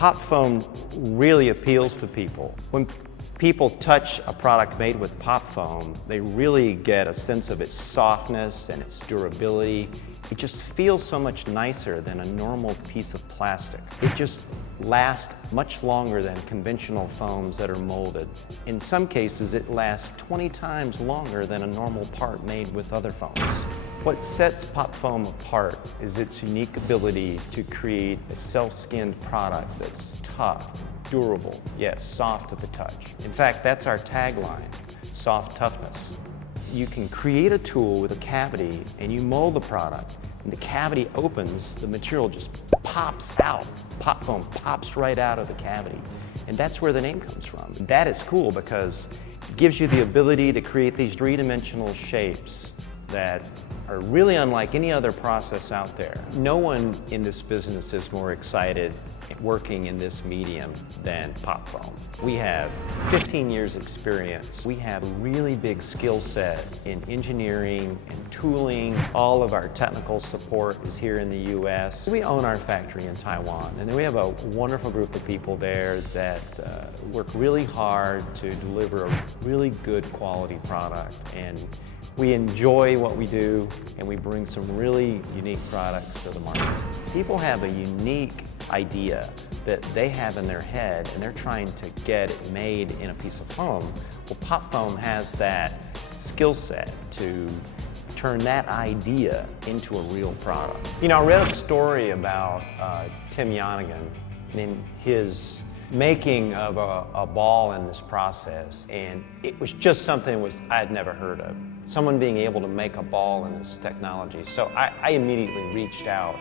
Pop foam really appeals to people. When people touch a product made with pop foam, they really get a sense of its softness and its durability. It just feels so much nicer than a normal piece of plastic. It just lasts much longer than conventional foams that are molded. In some cases, it lasts 20 times longer than a normal part made with other foams. What sets pop foam apart is its unique ability to create a self-skinned product that's tough, durable, yet soft at the touch. In fact, that's our tagline, soft toughness. You can create a tool with a cavity and you mold the product, and the cavity opens, the material just pops out. Pop foam pops right out of the cavity. And that's where the name comes from. That is cool because it gives you the ability to create these three-dimensional shapes that are really unlike any other process out there. No one in this business is more excited working in this medium than pop foam. We have 15 years experience. We have a really big skill set in engineering and tooling. All of our technical support is here in the US. We own our factory in Taiwan, and then we have a wonderful group of people there that work really hard to deliver a really good quality product. And we enjoy what we do, and we bring some really unique products to the market. People have a unique idea that they have in their head, and they're trying to get it made in a piece of foam. Well, pop foam has that skill set to turn that idea into a real product. You know, I read a story about Tim Yonigan and his making of a ball in this process, and it was just something I had never heard of. Someone being able to make a ball in this technology. So I immediately reached out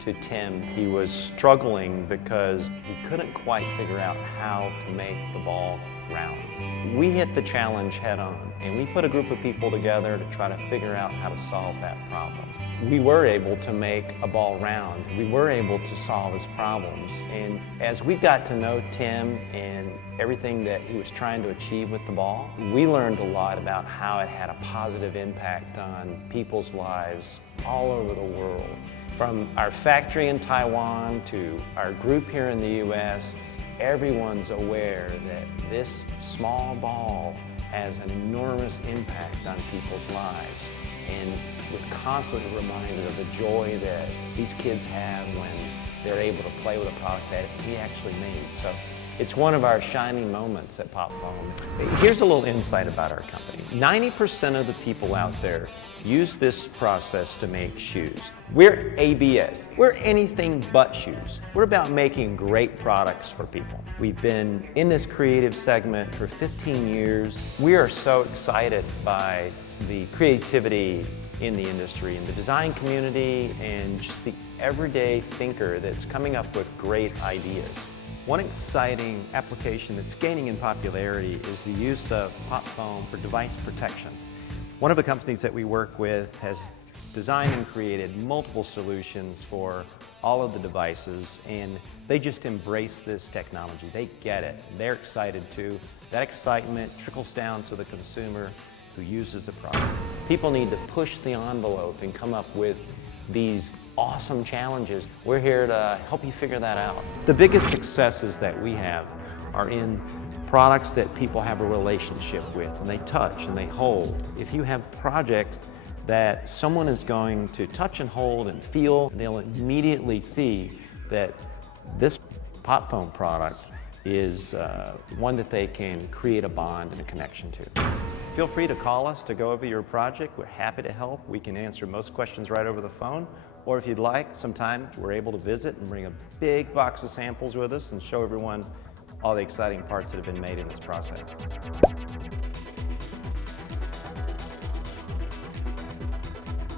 to Tim. He was struggling because he couldn't quite figure out how to make the ball round. We hit the challenge head on, and we put a group of people together to try to figure out how to solve that problem. We were able to make a ball round. We were able to solve his problems. And as we got to know Tim and everything that he was trying to achieve with the ball, we learned a lot about how it had a positive impact on people's lives all over the world. From our factory in Taiwan to our group here in the US, everyone's aware that this small ball has an enormous impact on people's lives. And we're constantly reminded of the joy that these kids have when they're able to play with a product that we actually made. So it's one of our shining moments at Pop Foam. Here's a little insight about our company. 90% of the people out there use this process to make shoes. We're ABS. We're anything but shoes. We're about making great products for people. We've been in this creative segment for 15 years. We are so excited by the creativity in the industry, in the design community, and just the everyday thinker that's coming up with great ideas. One exciting application that's gaining in popularity is the use of pop foam for device protection. One of the companies that we work with has designed and created multiple solutions for all of the devices, and they just embrace this technology. They get it. They're excited too. That excitement trickles down to the consumer who uses the product. People need to push the envelope and come up with these awesome challenges. We're here to help you figure that out. The biggest successes that we have are in products that people have a relationship with, and they touch and they hold. If you have projects that someone is going to touch and hold and feel, they'll immediately see that this pop foam product is one that they can create a bond and a connection to. Feel free to call us to go over your project. We're happy to help. We can answer most questions right over the phone, or if you'd like, sometime we're able to visit and bring a big box of samples with us and show everyone all the exciting parts that have been made in this process.